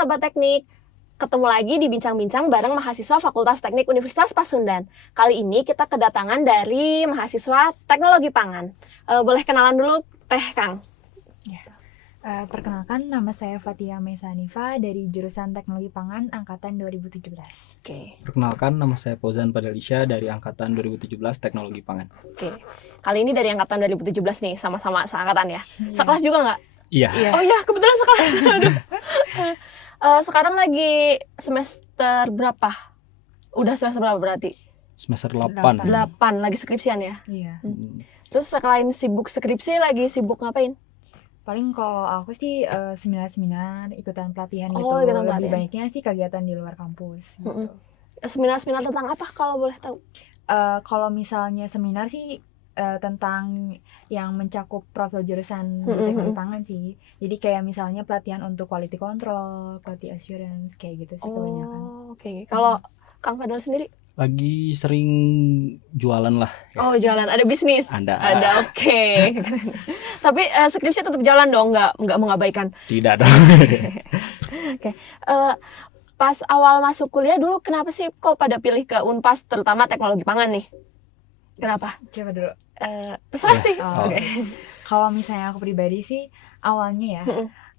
sahabat teknik, ketemu lagi di Bincang-Bincang bareng mahasiswa Fakultas Teknik Universitas Pasundan. Kali ini kita kedatangan dari mahasiswa Teknologi Pangan. Boleh kenalan dulu Teh Kang? Ya. Perkenalkan, nama saya Fatia Mesanifa dari jurusan Teknologi Pangan Angkatan 2017. Oke. Perkenalkan, nama saya Fauzan Padalisya dari Angkatan 2017 Teknologi Pangan. Oke. Kali ini dari Angkatan 2017 nih, sama-sama seangkatan ya. Iya. Sekelas juga nggak? Iya. Iya. Oh iya, kebetulan sekelas. Aduh. Sekarang lagi semester berapa? Udah semester berapa berarti? Semester 8. 8, lagi skripsian ya? Iya. Terus selain sibuk skripsi, lagi sibuk ngapain? Paling kalau aku sih seminar-seminar, ikutan pelatihan gitu. Ikutan Lebih pelatihan. banyaknya sih kegiatan di luar kampus. Gitu. Seminar-seminar tentang apa kalau boleh tahu? Kalau misalnya seminar sih tentang yang mencakup profil jurusan di teknologi pangan sih. Jadi kayak misalnya pelatihan untuk quality control, quality assurance, kayak gitu sih kebanyakan. Oke. Kalau Kang Fadal sendiri? Lagi sering jualan lah. Oh, jalan. Ada bisnis? Ada. Oke. Tapi skripsi tetap jalan dong, nggak mengabaikan. Tidak dong. Oke. Pas awal masuk kuliah dulu, kenapa sih kok pada pilih ke Unpas, terutama teknologi pangan nih? Kenapa? Coba dulu. Terserah Yes. sih. Oh. Oke. Kalau misalnya aku pribadi sih awalnya ya,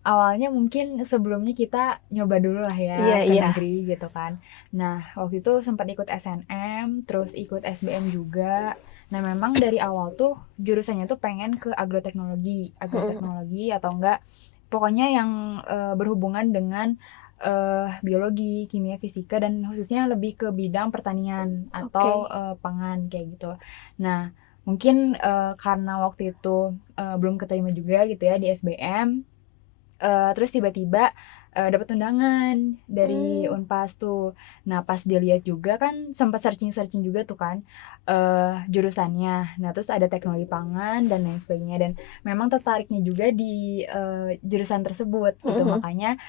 awalnya mungkin sebelumnya kita nyoba dulu lah ya ke negeri gitu kan. Nah waktu itu sempat ikut SNM, terus ikut SBM juga. Nah memang dari awal tuh jurusannya tuh pengen ke agroteknologi atau enggak, pokoknya yang berhubungan dengan biologi, kimia, fisika, dan khususnya lebih ke bidang pertanian atau pangan kayak gitu. Nah mungkin karena waktu itu belum keterima juga gitu ya di SBM, terus tiba-tiba dapat undangan dari Unpas tuh. Nah pas dilihat juga kan sempat searching juga tuh kan jurusannya. Nah terus ada teknologi pangan dan lain sebagainya, dan memang tertariknya juga di jurusan tersebut gitu. Makanya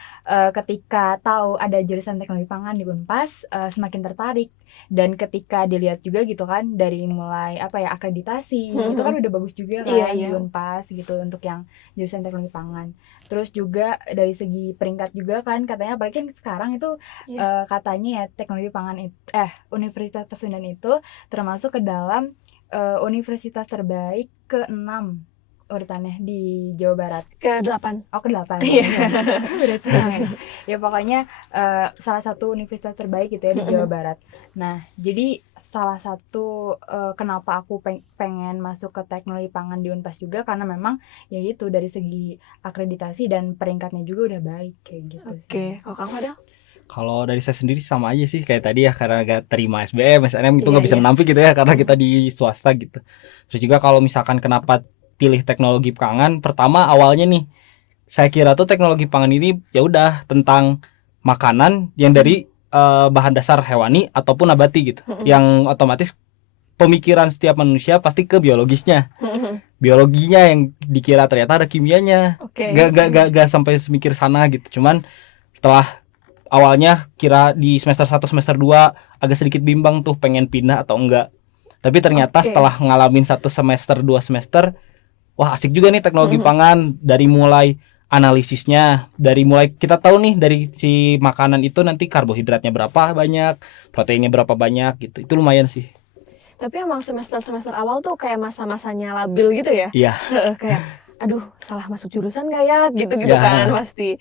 ketika tahu ada jurusan teknologi pangan di Unpas, semakin tertarik. Dan ketika dilihat juga gitu kan dari mulai akreditasi itu kan udah bagus juga kan di Unpas gitu untuk yang jurusan teknologi pangan. Terus juga dari segi peringkat juga kan katanya, apalagi kan sekarang itu katanya ya teknologi pangan itu Universitas Pasundan itu termasuk ke dalam universitas terbaik ke-6 urutannya di Jawa Barat. Ke-8. Oh, ke-8. Iya. Berarti ya pokoknya salah satu universitas terbaik gitu ya di Jawa Barat. Nah, jadi salah satu kenapa aku pengen masuk ke teknologi pangan di Unpas juga karena memang ya gitu dari segi akreditasi dan peringkatnya juga udah baik kayak gitu. Oke. Kalau Kang Fadal? Kalau dari saya sendiri sama aja sih kayak tadi ya, karena gak terima SBM, SNM itu gak bisa menampik gitu ya karena kita di swasta gitu. Terus juga kalau misalkan kenapa pilih teknologi pangan, pertama awalnya nih saya kira tuh teknologi pangan ini ya udah tentang makanan yang dari bahan dasar hewani ataupun nabati gitu, yang otomatis pemikiran setiap manusia pasti ke biologisnya, biologinya yang dikira ternyata ada kimianya. Gak sampai semikir sana gitu. Cuman setelah awalnya kira di semester 1 semester 2 agak sedikit bimbang tuh pengen pindah atau enggak. Tapi ternyata setelah ngalamin 1 semester 2 semester, wah asik juga nih teknologi pangan. Dari mulai analisisnya, dari mulai kita tahu nih dari si makanan itu nanti karbohidratnya berapa banyak, proteinnya berapa banyak gitu. Itu lumayan sih. Tapi emang semester awal tuh kayak masa-masanya labil gitu ya? Iya. Kayak aduh salah masuk jurusan gak ya gitu-gitu kan pasti.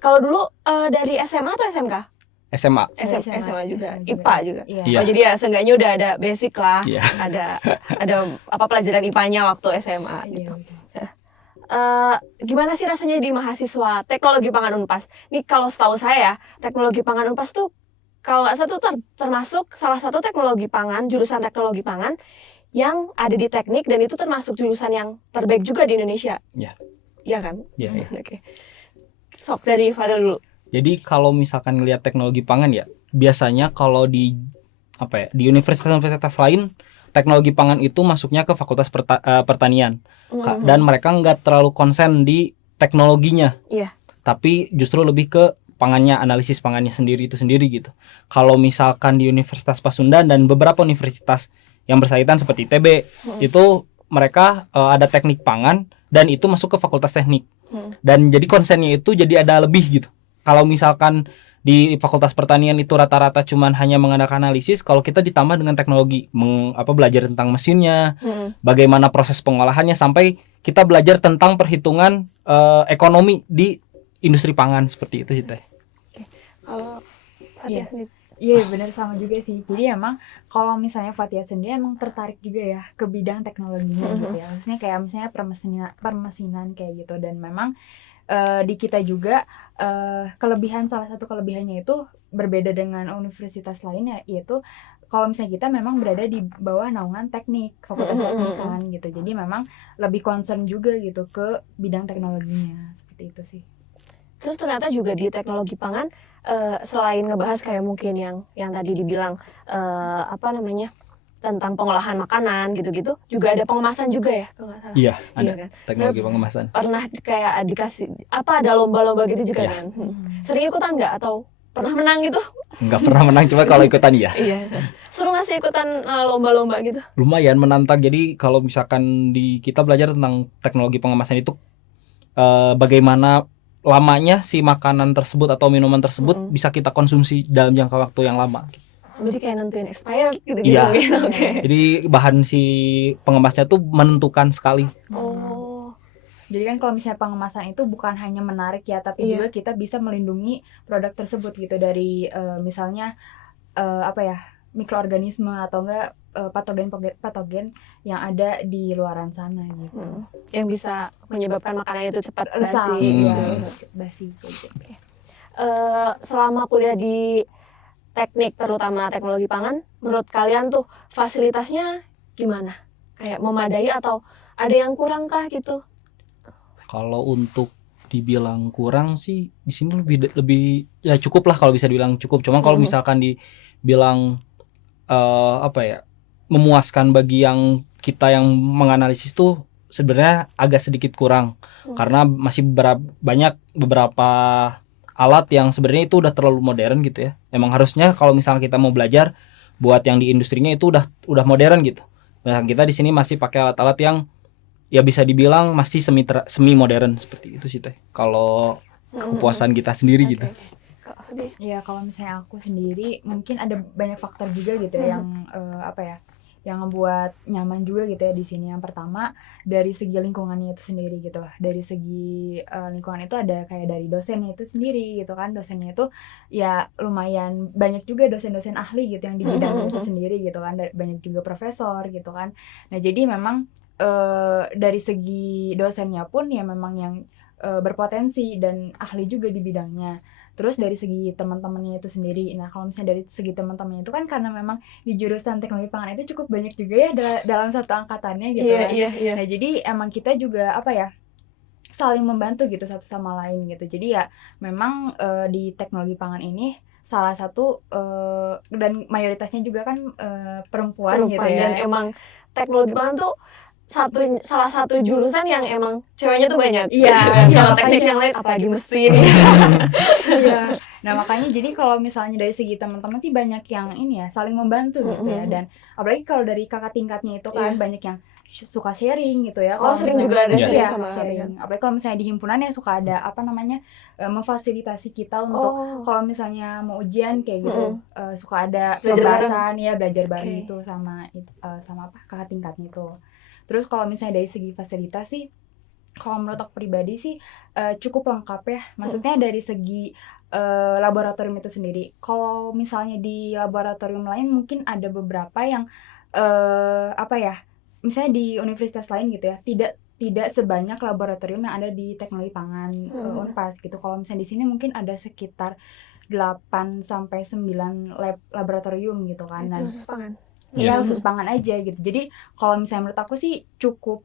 Kalau dulu dari SMA atau SMK? SMA juga. IPA juga. Iya. Oh jadi ya seenggaknya udah ada basic lah. Iya. Ada apa pelajaran IPA-nya waktu SMA gitu. Gimana sih rasanya di mahasiswa teknologi pangan Unpas? Nih kalau setahu saya ya, teknologi pangan Unpas tuh kalau nggak salah tuh termasuk salah satu teknologi pangan, jurusan teknologi pangan yang ada di teknik, dan itu termasuk jurusan yang terbaik juga di Indonesia. Iya. Iya kan? Iya. Oke. Sok dari Fadel dulu. Jadi kalau misalkan ngelihat teknologi pangan ya, biasanya kalau di di universitas-universitas lain, teknologi pangan itu masuknya ke fakultas pertanian. Dan mereka nggak terlalu konsen di teknologinya. Iya. Tapi justru lebih ke pangannya, analisis pangannya sendiri gitu. Kalau misalkan di Universitas Pasundan dan beberapa universitas yang bersahitan seperti ITB, itu mereka ada teknik pangan dan itu masuk ke fakultas teknik. Dan jadi konsennya itu jadi ada lebih gitu. kalau misalkan di Fakultas Pertanian itu rata-rata cuman hanya mengadakan analisis, kalau kita ditambah dengan teknologi belajar tentang mesinnya, bagaimana proses pengolahannya, sampai kita belajar tentang perhitungan ekonomi di industri pangan seperti itu sih Teh. Kalau Fatia sendiri? Iya benar, sama juga sih. Jadi emang kalau misalnya Fatia sendiri emang tertarik juga ya ke bidang teknologinya gitu ya. Maksudnya kayak misalnya permesinan kayak gitu. Dan memang di kita juga salah satu kelebihannya itu berbeda dengan universitas lainnya, yaitu kalau misalnya kita memang berada di bawah naungan teknik, fakultas teknik kan gitu. Jadi memang lebih concern juga gitu ke bidang teknologinya, seperti itu sih. Terus ternyata juga di teknologi pangan selain ngebahas kayak mungkin yang tadi dibilang tentang pengolahan makanan gitu-gitu, juga ada pengemasan juga ya kalau nggak salah. Iya, ada Iya kan? teknologi pengemasan. Pernah kayak dikasih ada lomba-lomba gitu juga Iya. kan? Sering ikutan nggak atau pernah menang gitu? Nggak pernah menang, cuma kalau ikutan iya. Iya. Seru nggak sih ikutan lomba-lomba gitu? Lumayan menantang. Jadi kalau misalkan kita belajar tentang teknologi pengemasan itu bagaimana lamanya si makanan tersebut atau minuman tersebut bisa kita konsumsi dalam jangka waktu yang lama. Jadi kayak nentuin expired gitu Iya. mungkin. Oke. Jadi bahan si pengemasnya tuh menentukan sekali. Oh. Jadi kan kalau misalnya pengemasan itu bukan hanya menarik ya, tapi juga kita bisa melindungi produk tersebut gitu dari misalnya mikroorganisme atau enggak patogen yang ada di luaran sana gitu. Yang bisa menyebabkan makanan itu cepat Rusak, basi gitu. Basi gitu. Selama kuliah di teknik, terutama teknologi pangan, menurut kalian tuh fasilitasnya gimana? Kayak memadai atau ada yang kurang kah gitu? Kalau untuk dibilang kurang sih di sini lebih ya cukup lah, kalau bisa dibilang cukup. Cuma kalau misalkan dibilang memuaskan bagi yang kita yang menganalisis tuh sebenarnya agak sedikit kurang, karena masih banyak beberapa alat yang sebenarnya itu udah terlalu modern gitu ya. Emang harusnya kalau misalnya kita mau belajar buat yang di industrinya itu udah modern gitu. Nah, kita di sini masih pakai alat-alat yang ya bisa dibilang masih semi modern seperti itu sih Teh. Kalau kepuasan kita sendiri gitu. Ya kalau misalnya aku sendiri mungkin ada banyak faktor juga gitu ya yang ngebuat nyaman juga gitu ya di sini. Yang pertama dari segi lingkungannya itu sendiri gitu. Dari segi lingkungan itu ada kayak dari dosennya itu sendiri gitu kan. Dosennya itu ya lumayan banyak juga dosen-dosen ahli gitu yang di bidang itu sendiri gitu kan. Banyak juga profesor gitu kan. Nah jadi memang dari segi dosennya pun ya memang yang berpotensi dan ahli juga di bidangnya. Terus dari segi teman-temannya itu sendiri. Nah, kalau misalnya dari segi teman-temannya itu kan karena memang di jurusan teknologi pangan itu cukup banyak juga ya dalam satu angkatannya gitu kan. Nah, jadi emang kita juga saling membantu gitu satu sama lain gitu. Jadi ya memang di teknologi pangan ini salah satu dan mayoritasnya juga kan perempuan gitu ya. Dan emang teknologi pangan tuh salah satu jurusan yang emang ceweknya tuh banyak. Iya, kalau teknik yang lain apalagi mesin. Iya. Nah, makanya jadi kalau misalnya dari segi teman-teman sih banyak yang ini ya saling membantu gitu ya. Dan apalagi kalau dari kakak tingkatnya itu kan banyak yang suka sharing gitu ya. Oh, sering juga ada sharing sama sharing. Apalagi kalau misalnya di himpunan ya suka ada memfasilitasi kita untuk kalau misalnya mau ujian kayak gitu suka ada pembahasan ya, belajar bareng itu sama kakak tingkatnya itu. Terus kalau misalnya dari segi fasilitas sih, kalau menurut aku pribadi sih cukup lengkap ya. Maksudnya dari segi laboratorium itu sendiri. Kalau misalnya di laboratorium lain mungkin ada beberapa yang misalnya di universitas lain gitu ya, tidak sebanyak laboratorium yang ada di teknologi pangan Unpas gitu. Kalau misalnya di sini mungkin ada sekitar 8 sampai 9 laboratorium gitu kan. Itu pangan. Iya, khusus pangan aja gitu. Jadi kalau misalnya menurut aku sih cukup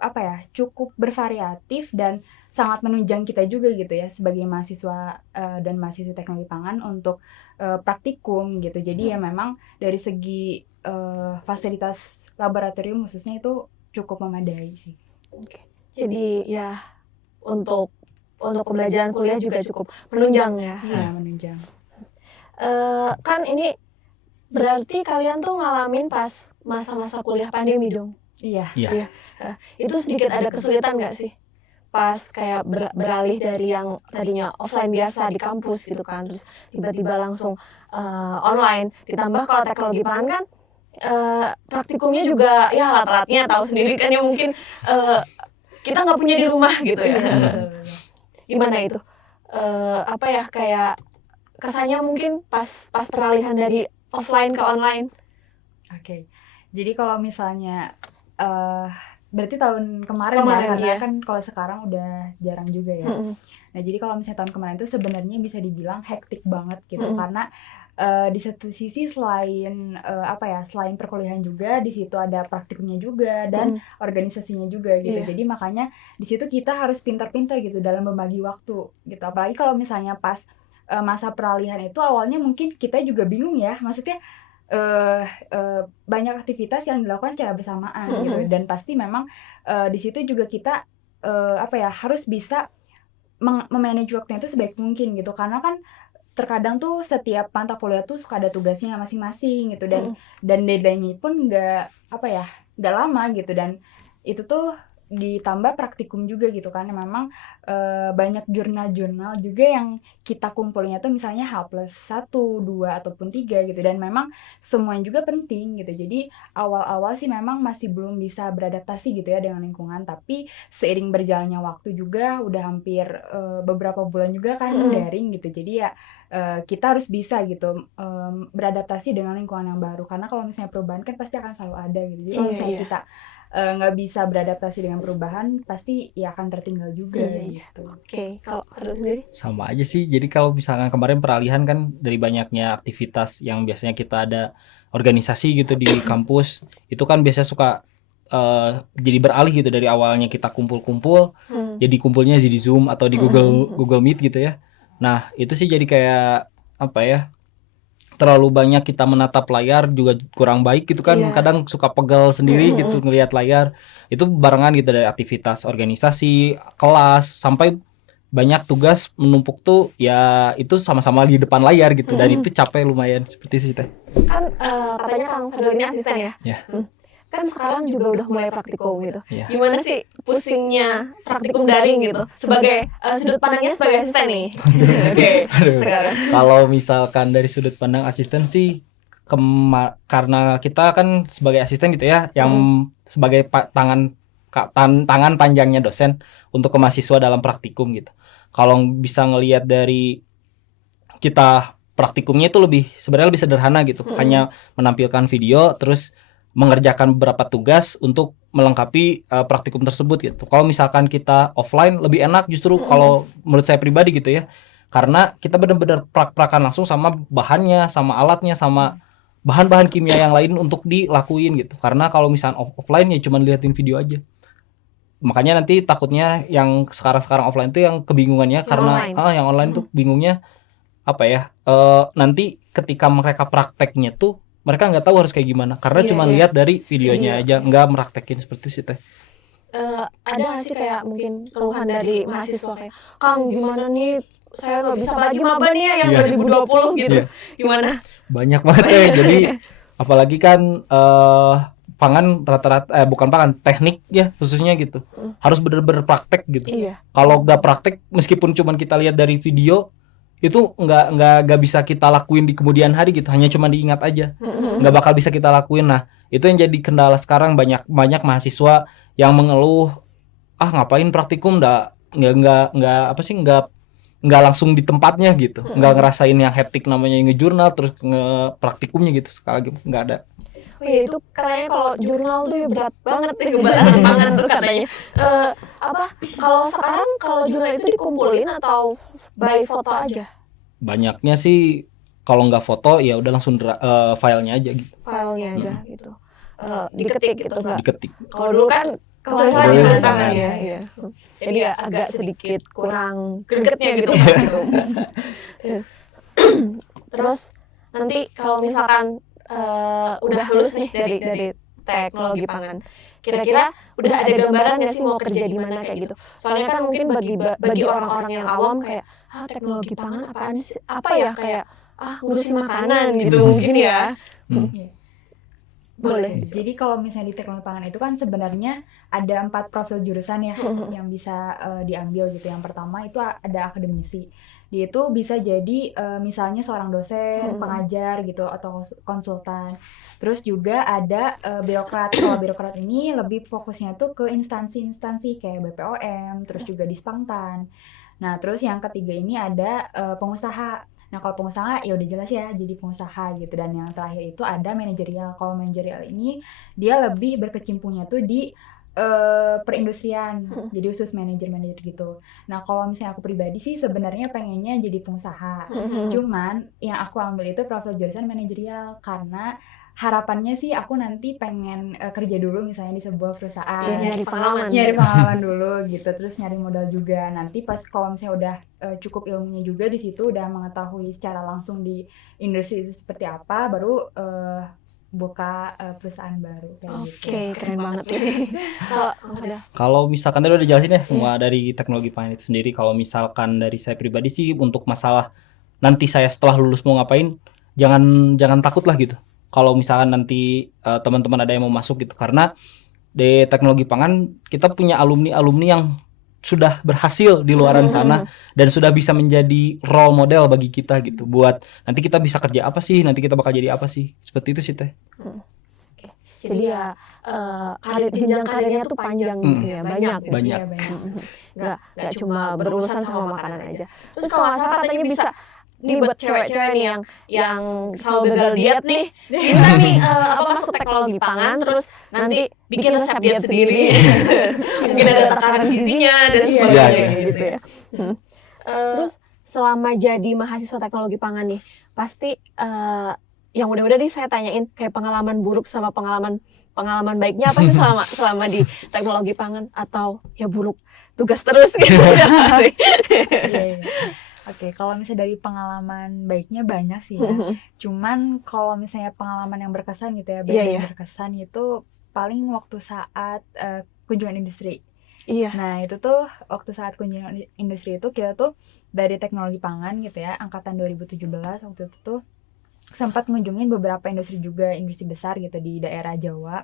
bervariatif dan sangat menunjang kita juga gitu ya sebagai mahasiswa dan mahasiswa teknologi pangan untuk praktikum gitu. Jadi ya memang dari segi fasilitas laboratorium khususnya itu cukup memadai sih. Jadi ya untuk pembelajaran kuliah juga cukup menunjang ya. Iya, menunjang. Kan ini berarti kalian tuh ngalamin pas masa-masa kuliah pandemi dong? Iya. Itu sedikit ada kesulitan nggak sih pas kayak beralih dari yang tadinya offline biasa di kampus gitu kan, terus tiba-tiba langsung online, ditambah kalau teknologi pangan kan praktikumnya juga ya alat-alatnya tahu sendiri kan ya, mungkin kita nggak punya di rumah gitu ya. Gimana itu apa ya, kayak kesannya mungkin pas peralihan dari offline ke online? Oke. Jadi kalau misalnya berarti tahun kemarin kan, karena iya. kan kalau sekarang udah jarang juga ya. Nah, jadi kalau misalnya tahun kemarin itu sebenarnya bisa dibilang hektik banget gitu, karena di satu sisi selain selain perkuliahan juga di situ ada praktikumnya juga dan organisasinya juga gitu. Jadi makanya di situ kita harus pintar-pintar gitu dalam membagi waktu gitu. Apalagi kalau misalnya pas masa peralihan itu awalnya mungkin kita juga bingung ya, maksudnya banyak aktivitas yang dilakukan secara bersamaan gitu, dan pasti memang di situ juga kita harus bisa memanage waktunya itu sebaik mungkin gitu, karena kan terkadang tuh setiap mata kuliah tuh suka ada tugasnya masing-masing gitu, dan deadline-nya pun nggak lama gitu, dan itu tuh ditambah praktikum juga gitu kan, memang banyak jurnal-jurnal juga yang kita kumpulnya tuh misalnya H+1, 2 ataupun 3 gitu, dan memang semuanya juga penting gitu. Jadi awal-awal sih memang masih belum bisa beradaptasi gitu ya dengan lingkungan, tapi seiring berjalannya waktu juga udah hampir beberapa bulan juga kan daring gitu. Jadi ya kita harus bisa gitu beradaptasi dengan lingkungan yang baru, karena kalau misalnya perubahan kan pasti akan selalu ada gitu. Jadi kalau misalnya kita nggak bisa beradaptasi dengan perubahan, pasti ya akan tertinggal juga gitu. Oke, kalau Fadil sendiri? Sama aja sih. Jadi kalau misalkan kemarin peralihan kan dari banyaknya aktivitas yang biasanya kita ada organisasi gitu di kampus, itu kan biasanya suka jadi beralih gitu, dari awalnya kita kumpul-kumpul jadi kumpulnya di Zoom atau di Google Meet gitu ya. Nah, itu sih jadi kayak terlalu banyak kita menatap layar juga kurang baik gitu kan. Kadang suka pegel sendiri gitu ngelihat layar. Itu barengan gitu dari aktivitas organisasi, kelas, sampai banyak tugas menumpuk tuh ya, itu sama-sama di depan layar gitu. Dan itu capek lumayan, seperti sih Teh. Kan katanya Kang Fadil ini asisten ya? Ya. Kan sekarang juga udah mulai praktikum gitu. Ya. Gimana sih pusingnya praktikum daring gitu? Sebagai sudut pandangnya sebagai asisten nih. Oke, sekarang. Kalau misalkan dari sudut pandang asisten sih, karena kita kan sebagai asisten gitu ya, yang sebagai tangan panjangnya dosen untuk ke mahasiswa dalam praktikum gitu. Kalau bisa ngelihat dari kita praktikumnya itu sebenarnya lebih sederhana gitu. Hanya menampilkan video terus mengerjakan beberapa tugas untuk melengkapi praktikum tersebut gitu. Kalau misalkan kita offline lebih enak justru kalau menurut saya pribadi gitu ya. Karena kita benar-benar prak-prakan langsung sama bahannya, sama alatnya, sama bahan-bahan kimia yang lain untuk dilakuin gitu. Karena kalau misalkan offline ya cuma liatin video aja. Makanya nanti takutnya yang sekarang offline itu yang kebingungannya karena yang online tuh bingungnya nanti ketika mereka prakteknya tuh mereka nggak tahu harus kayak gimana, karena cuma lihat dari videonya aja, nggak meraktekin seperti itu sih Teh. Ada nggak sih kayak mungkin keluhan dari mahasiswa kayak, Kang gimana nih, saya nggak bisa lagi maba nih ya yang 2020 gitu. Gimana? Banyak banget ya. Jadi apalagi kan pangan rata-rata bukan pangan, teknik ya khususnya gitu, harus bener-bener praktek gitu. Kalau nggak praktek, meskipun cuma kita lihat dari video, itu nggak bisa kita lakuin di kemudian hari gitu, hanya cuma diingat aja, nggak bakal bisa kita lakuin. Nah, itu yang jadi kendala sekarang, banyak mahasiswa yang mengeluh, ngapain praktikum, nggak langsung di tempatnya gitu, nggak ngerasain yang hektik namanya ngejurnal terus praktikumnya gitu, sekali lagi nggak ada. Oh iya, itu katanya kalau jurnal tuh ya berat banget ya kebetulan pangan tuh katanya. Kalau sekarang kalau jurnal itu dikumpulin atau by foto aja? Banyaknya sih kalau nggak foto ya udah langsung filenya aja gitu. Filenya aja gitu. Diketik gitu nggak? Diketik. Kalau dulu kan kalau saya tulis tangan ya. Jadi ya agak sedikit kurang gregetnya gitu. Terus nanti kalau misalkan udah lulus nih dari teknologi pangan, kira-kira udah ada gambaran nggak sih mau kerja di mana kayak gitu? Soalnya kan mungkin bagi orang-orang yang awam kayak teknologi pangan apaan sih, apa ya, kayak ngurusin makanan gitu mungkin ya. Boleh. Jadi kalau misalnya di teknologi pangan itu kan sebenarnya ada 4 profil jurusan ya yang bisa diambil gitu. Yang pertama itu ada akademisi. Dia itu bisa jadi misalnya seorang dosen, pengajar gitu atau konsultan. Terus juga ada birokrat. Kalau birokrat ini lebih fokusnya tuh ke instansi-instansi kayak BPOM, terus juga Dispangtan. Nah, terus yang ketiga ini ada pengusaha. Nah, kalau pengusaha ya udah jelas ya jadi pengusaha gitu. Dan yang terakhir itu ada manajerial. Kalau manajerial ini dia lebih berkecimpungnya tuh di perindustrian. Jadi khusus manajer gitu. Nah, kalau misalnya aku pribadi sih sebenarnya pengennya jadi pengusaha. Cuman yang aku ambil itu profil jurusan manajerial karena harapannya sih aku nanti pengen kerja dulu misalnya di sebuah perusahaan. Nyari pengalaman. Nyari pengalaman dulu gitu, terus nyari modal juga. Nanti pas kalau misalnya udah cukup ilmunya juga di situ, udah mengetahui secara langsung di industri itu seperti apa, baru buka perusahaan baru kayak gitu. Oke, keren banget ini. Kalau misalkan tadi udah jelasin ya semua dari teknologi pangan itu sendiri. Kalau misalkan dari saya pribadi sih untuk masalah nanti saya setelah lulus mau ngapain, jangan takut lah gitu. Kalau misalkan nanti teman-teman ada yang mau masuk gitu, karena di teknologi pangan kita punya alumni yang sudah berhasil di luaran sana dan sudah bisa menjadi role model bagi kita gitu, buat nanti kita bisa kerja apa sih, nanti kita bakal jadi apa sih, seperti itu sih Teh. Jadi ya jenjang karirnya tuh panjang gitu ya, banyak. Banyak. Nggak cuma berurusan sama makanan aja. Terus kalau nggak salah katanya bisa nih buat cewek-cewek nih yang selalu gagal diet nih, bisa nih masuk teknologi pangan terus nanti bikin resep diet sendiri. Mungkin ada takaran gizinya dan sebagainya gitu ya. Terus selama jadi mahasiswa teknologi pangan nih, pasti yang udah-udah nih saya tanyain kayak pengalaman buruk sama pengalaman baiknya apa sih selama di teknologi pangan, atau ya buruk tugas terus gitu. Oke, kalau misalnya dari pengalaman baiknya banyak sih ya. Cuman kalau misalnya pengalaman yang berkesan gitu ya, yang berkesan itu paling waktu saat kunjungan industri. Nah, itu tuh waktu saat kunjungan industri itu kita tuh dari teknologi pangan gitu ya, angkatan 2017 waktu itu tuh sempat ngunjungin beberapa industri juga, industri besar gitu di daerah Jawa.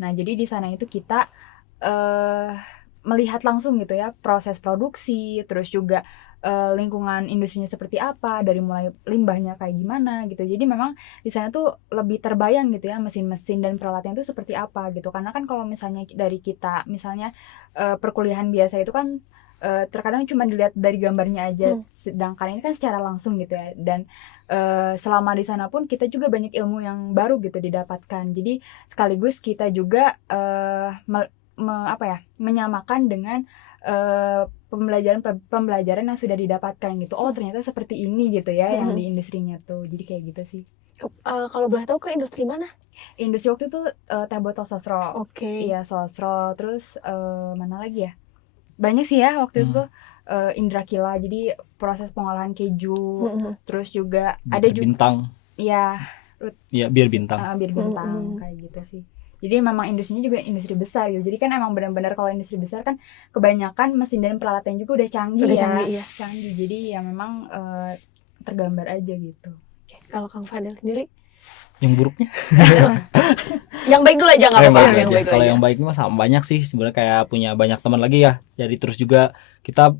Nah, jadi di sana itu kita melihat langsung gitu ya proses produksi, terus juga lingkungan industrinya seperti apa, dari mulai limbahnya kayak gimana gitu. Jadi memang di sana tuh lebih terbayang gitu ya mesin-mesin dan peralatan itu seperti apa gitu. Karena kan kalau misalnya dari kita misalnya perkuliahan biasa itu kan terkadang cuma dilihat dari gambarnya aja, sedangkan ini kan secara langsung gitu ya. Dan selama di sana pun kita juga banyak ilmu yang baru gitu didapatkan. Jadi sekaligus kita juga menyamakan dengan pembelajaran yang sudah didapatkan gitu. Oh, ternyata seperti ini gitu ya yang di industrinya tuh. Jadi kayak gitu sih. Kalau boleh tahu ke industri mana? Industri waktu itu teh botol sosro. Oke. Iya, sosro. Terus mana lagi ya? Banyak sih ya waktu itu Indra Kila. Jadi proses pengolahan keju. Terus juga ada juga bintang. Iya. Iya, bir bintang. Bir bintang kayak gitu sih. Jadi memang industrinya juga industri besar gitu. Jadi kan emang benar-benar kalau industri besar kan kebanyakan mesin dan peralatan juga udah canggih ya. Canggih. Jadi ya memang tergambar aja gitu. Kalau Kang Fadel sendiri? Yang buruknya? Yang baik dulu aja nggak apa-apa. Kalau yang baiknya mah sama banyak sih. Sebenarnya kayak punya banyak teman lagi ya. Jadi terus juga kita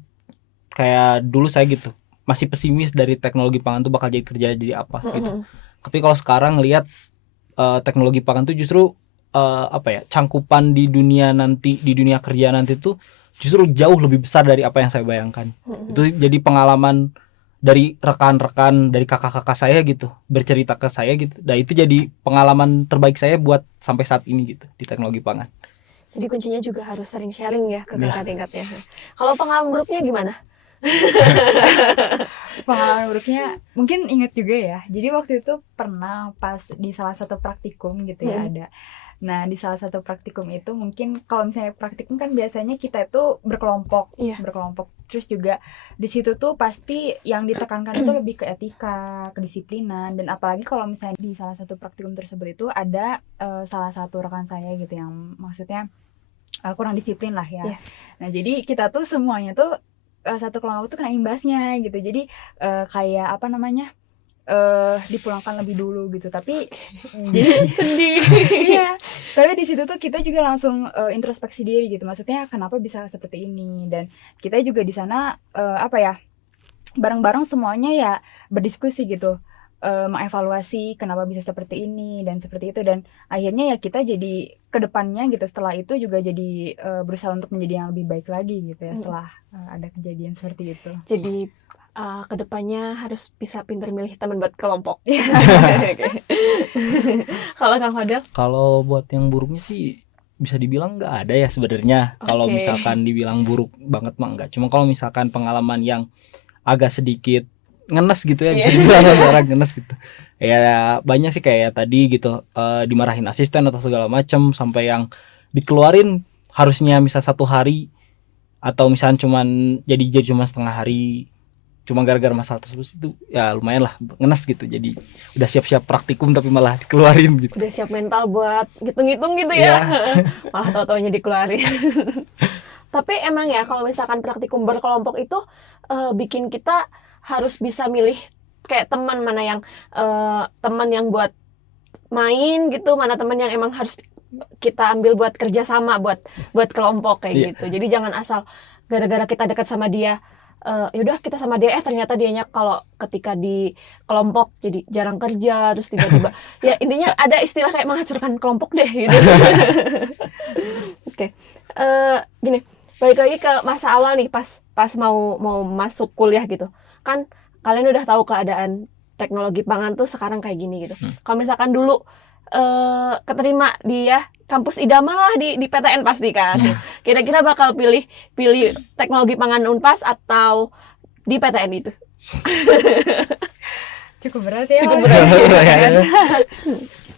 kayak dulu saya gitu masih pesimis dari teknologi pangan tuh bakal jadi apa gitu. Tapi kalau sekarang lihat teknologi pangan tuh justru cangkupan di dunia kerja nanti tuh justru jauh lebih besar dari apa yang saya bayangkan. Itu jadi pengalaman dari rekan-rekan, dari kakak-kakak saya gitu, bercerita ke saya gitu. Dan itu jadi pengalaman terbaik saya buat sampai saat ini gitu di teknologi pangan. Jadi kuncinya juga harus sering sharing ya ke kakak-kakaknya. Kalau pengalaman buruknya gimana? Pengalaman buruknya mungkin inget juga ya. Jadi waktu itu pernah pas di salah satu praktikum gitu ya ada. Nah, di salah satu praktikum itu mungkin kalau misalnya praktikum kan biasanya kita itu berkelompok. Terus juga di situ tuh pasti yang ditekankan itu lebih ke etika, kedisiplinan, dan apalagi kalau misalnya di salah satu praktikum tersebut itu ada salah satu rekan saya gitu yang maksudnya kurang disiplin lah ya. Nah, jadi kita tuh semuanya tuh satu kelompok tuh kena imbasnya gitu. Jadi kayak dipulangkan lebih dulu gitu. Tapi jadi sedih. iya, tapi di situ tuh kita juga langsung introspeksi diri gitu. Maksudnya kenapa bisa seperti ini, dan kita juga di sana bareng-bareng semuanya ya berdiskusi gitu, mengevaluasi kenapa bisa seperti ini dan seperti itu, dan akhirnya ya kita jadi kedepannya gitu setelah itu juga jadi berusaha untuk menjadi yang lebih baik lagi gitu ya setelah ada kejadian seperti itu. Jadi kedepannya harus bisa pintar milih teman buat kelompok. Kalau Kang Fadel? Kalau buat yang buruknya sih bisa dibilang nggak ada ya sebenarnya. Kalau Oke. misalkan dibilang buruk banget mah enggak. Cuma kalau misalkan pengalaman yang agak sedikit ngenes gitu ya, bisa dibilang orang ngenes gitu. Ya banyak sih kayak tadi gitu, dimarahin asisten atau segala macam sampai yang dikeluarin harusnya misal 1 hari atau misalnya jadi cuma setengah hari, cuma gara-gara masalah tersebut itu ya lumayan lah ngenes gitu. Jadi udah siap-siap praktikum tapi malah dikeluarin gitu. Udah siap mental buat ngitung-ngitung gitu ya. Malah tahu-taunya dikeluarin. Tapi emang ya kalau misalkan praktikum berkelompok itu bikin kita harus bisa milih kayak teman mana yang teman yang buat main gitu, mana teman yang emang harus kita ambil buat kerjasama, buat kelompok kayak gitu. Jadi jangan asal gara-gara kita dekat sama dia, yaudah kita sama dia, ternyata dianya kalau ketika di kelompok jadi jarang kerja, terus tiba-tiba ya intinya ada istilah kayak menghancurkan kelompok deh gitu. Oke. Gini, balik lagi ke masa awal nih, pas mau masuk kuliah gitu kan, kalian udah tahu keadaan teknologi pangan tuh sekarang kayak gini gitu. Kalau misalkan dulu keterima di kampus idaman lah di PTN pasti kan. Kira-kira bakal pilih teknologi pangan Unpas atau di PTN itu? Cukup berat ya. Cukup berat.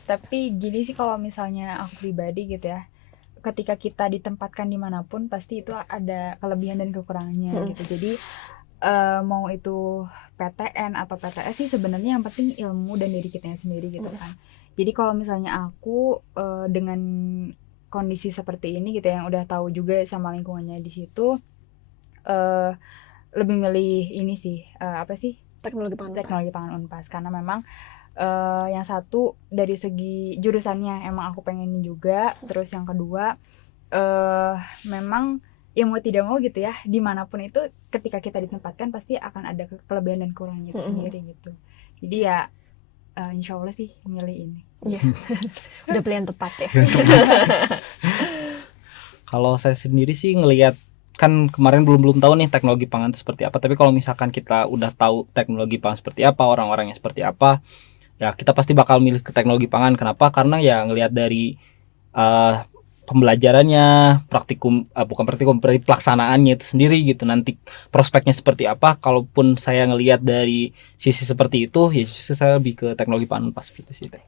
Tapi gini sih, kalau misalnya aku pribadi gitu ya, ketika kita ditempatkan dimanapun pasti itu ada kelebihan dan kekurangannya gitu. Jadi mau itu PTN atau PTS sih sebenarnya yang penting ilmu dan diri kita sendiri gitu kan. Jadi kalau misalnya aku dengan kondisi seperti ini gitu, yang udah tahu juga sama lingkungannya di situ, lebih milih ini sih, Teknologi pangan Unpas, karena memang yang satu dari segi jurusannya emang aku pengenin juga, terus yang kedua memang ya mau tidak mau gitu ya, dimanapun itu ketika kita ditempatkan pasti akan ada kelebihan dan kekurangannya itu sendiri gitu. Jadi ya insya Allah sih milih ini. Iya. Udah pilihan tepat ya. Kalau saya sendiri sih ngelihat, kan kemarin belum tahu nih teknologi pangan itu seperti apa. Tapi kalau misalkan kita udah tahu teknologi pangan seperti apa, orang-orangnya seperti apa, ya kita pasti bakal milih ke teknologi pangan. Kenapa? Karena ya ngelihat dari pembelajarannya, pelaksanaannya itu sendiri gitu. Nanti prospeknya seperti apa. Kalaupun saya ngelihat dari sisi seperti itu, ya justru saya lebih ke teknologi pangan pas seperti itu.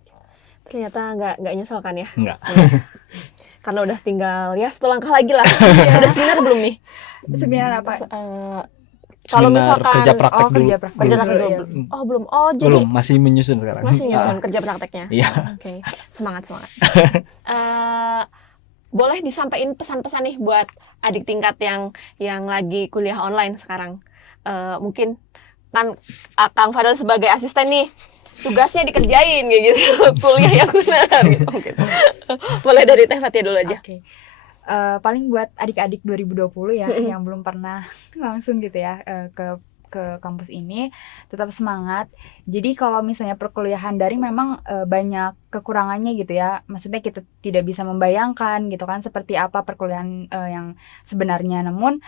Ternyata nggak nyesel kan ya? Enggak. Karena udah tinggal ya 1 langkah lagi lah. Udah seminar belum nih? Seminar apa? Kalau misalkan kerja praktek dulu. Kerja praktek dulu. Oh, belum. Oh, jadi belum, masih menyusun sekarang. Masih menyusun kerja prakteknya. Iya. Oke. Semangat. Boleh disampaikan pesan-pesan nih buat adik tingkat yang lagi kuliah online sekarang. Mungkin kan Kang Fadel sebagai asisten nih, tugasnya dikerjain kayak gitu. Kuliah yang benar gitu. Boleh dari Teh Fatia dulu aja. Oke. Paling buat adik-adik 2020 ya yang belum pernah langsung gitu ya ke kampus ini, tetap semangat. Jadi kalau misalnya perkuliahan daring memang banyak kekurangannya gitu ya. Maksudnya kita tidak bisa membayangkan gitu kan seperti apa perkuliahan yang sebenarnya. Namun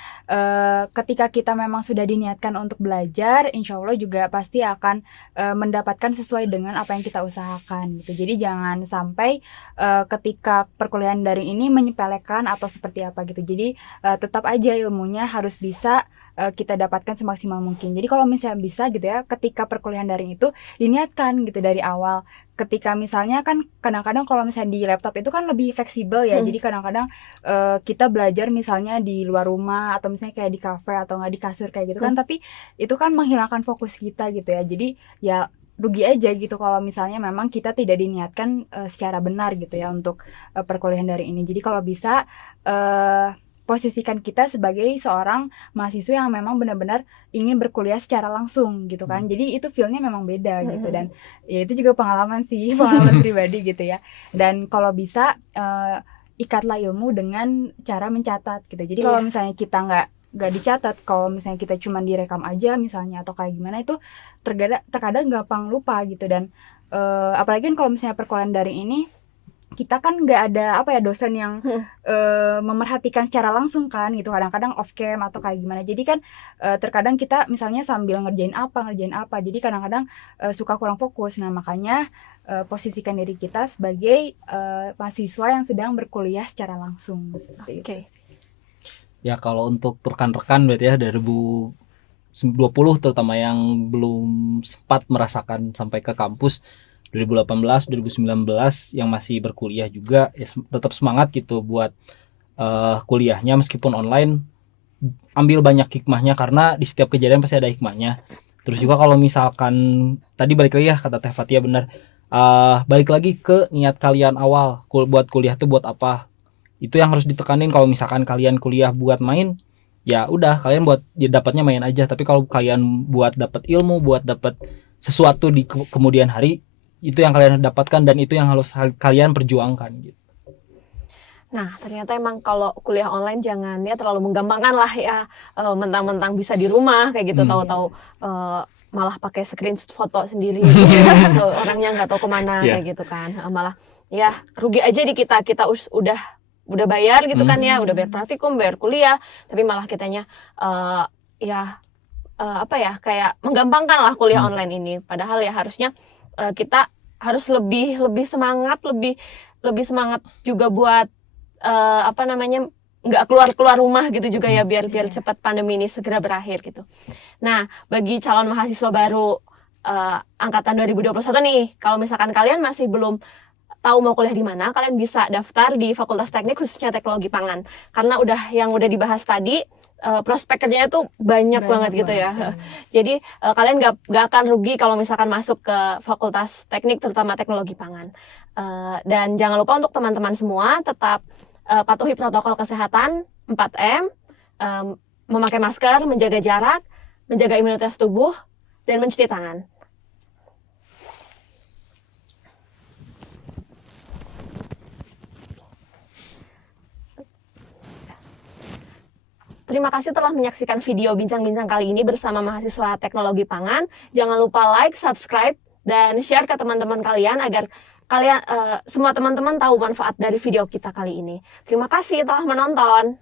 ketika kita memang sudah diniatkan untuk belajar, insya Allah juga pasti akan mendapatkan sesuai dengan apa yang kita usahakan gitu. Jadi jangan sampai ketika perkuliahan daring ini menyepelekan atau seperti apa gitu. Jadi tetap aja ilmunya harus bisa kita dapatkan semaksimal mungkin. Jadi kalau misalnya bisa gitu ya, ketika perkuliahan daring itu diniatkan gitu dari awal. Ketika misalnya kan kadang-kadang kalau misalnya di laptop itu kan lebih fleksibel ya. Jadi kadang-kadang kita belajar misalnya di luar rumah atau misalnya kayak di kafe atau nggak di kasur kayak gitu kan. Tapi itu kan menghilangkan fokus kita gitu ya. Jadi ya rugi aja gitu kalau misalnya memang kita tidak diniatkan secara benar gitu ya untuk perkuliahan daring ini. Jadi kalau bisa posisikan kita sebagai seorang mahasiswa yang memang benar-benar ingin berkuliah secara langsung gitu kan. Jadi itu feel-nya memang beda gitu, dan ya itu juga pengalaman sih, pengalaman pribadi gitu ya. Dan kalau bisa ikatlah ilmu dengan cara mencatat gitu. Jadi kalau misalnya kita nggak dicatat, kalau misalnya kita cuma direkam aja misalnya atau kayak gimana, itu terkadang gampang lupa gitu. Dan apalagi kan kalau misalnya perkuliahan daring ini, kita kan nggak ada dosen yang memerhatikan secara langsung kan gitu, kadang-kadang off cam atau kayak gimana. Jadi kan terkadang kita misalnya sambil ngerjain apa, jadi kadang-kadang suka kurang fokus. Nah makanya posisikan diri kita sebagai mahasiswa yang sedang berkuliah secara langsung. Oke. Ya kalau untuk rekan-rekan berarti ya 2020 terutama yang belum sempat merasakan sampai ke kampus, 2018, 2019 yang masih berkuliah juga ya tetap semangat gitu buat kuliahnya meskipun online. Ambil banyak hikmahnya karena di setiap kejadian pasti ada hikmahnya. Terus juga kalau misalkan tadi balik lagi ya kata Teh Fatia benar, balik lagi ke niat kalian awal buat kuliah tuh buat apa. Itu yang harus ditekanin. Kalau misalkan kalian kuliah buat main, ya udah kalian buat ya dapatnya main aja. Tapi kalau kalian buat dapat ilmu, buat dapat sesuatu di kemudian hari, itu yang kalian dapatkan dan itu yang harus kalian perjuangkan gitu. Nah, ternyata emang kalau kuliah online jangan ya terlalu menggampangkan lah ya, mentang-mentang bisa di rumah kayak gitu, tahu-tahu malah pakai screenshot foto sendiri gitu, orangnya nggak tahu kemana kayak gitu kan, malah ya rugi aja di kita udah bayar gitu kan ya, udah bayar praktikum, bayar kuliah, tapi malah kitanya kayak menggampangkan lah kuliah online ini, padahal ya harusnya kita harus lebih semangat, lebih semangat juga buat nggak keluar rumah gitu juga ya, biar cepat pandemi ini segera berakhir gitu. Nah, bagi calon mahasiswa baru angkatan 2021 nih, kalau misalkan kalian masih belum tahu mau kuliah di mana, kalian bisa daftar di Fakultas Teknik khususnya Teknologi Pangan, karena yang udah dibahas tadi prospek kerjanya tuh banyak banget gitu ya. Jadi kalian gak akan rugi kalau misalkan masuk ke Fakultas Teknik terutama Teknologi Pangan. Dan jangan lupa untuk teman-teman semua tetap patuhi protokol kesehatan 4M, memakai masker, menjaga jarak, menjaga imunitas tubuh, dan mencuci tangan. Terima kasih telah menyaksikan video bincang-bincang kali ini bersama mahasiswa Teknologi Pangan. Jangan lupa like, subscribe, dan share ke teman-teman kalian agar kalian semua teman-teman tahu manfaat dari video kita kali ini. Terima kasih telah menonton.